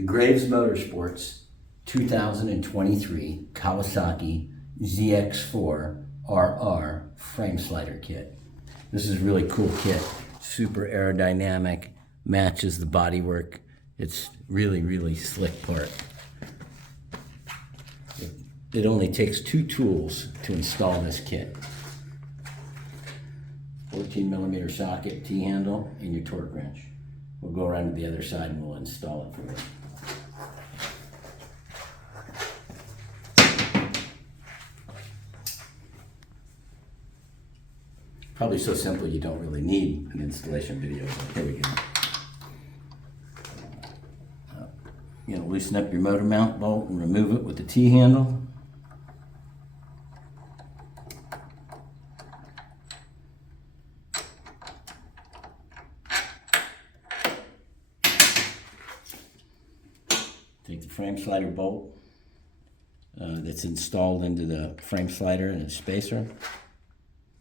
The Graves Motorsports 2023 Kawasaki ZX4RR frame slider kit. This is a really cool kit. Super aerodynamic, matches the bodywork. It's really slick part. It only takes 2 tools to install this kit. 14mm socket, T-handle, and your torque wrench. We'll go around to the other side and we'll install it for you. Probably so simple you don't really need an installation video, but here we go. Loosen up your motor mount bolt and remove it with the T-handle. Take the frame slider bolt that's installed into the frame slider and a spacer.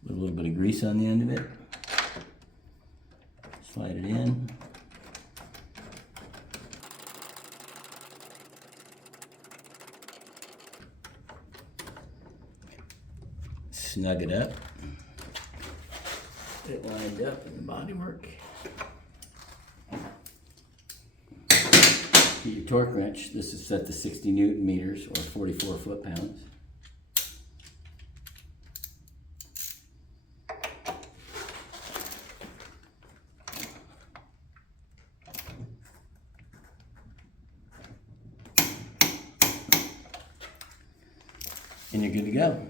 Put a little bit of grease on the end of it. Slide it in. Snug it up. Get it lined up in the bodywork. Get your torque wrench. This is set to 60 Newton meters or 44 foot-pounds. And you're good to go.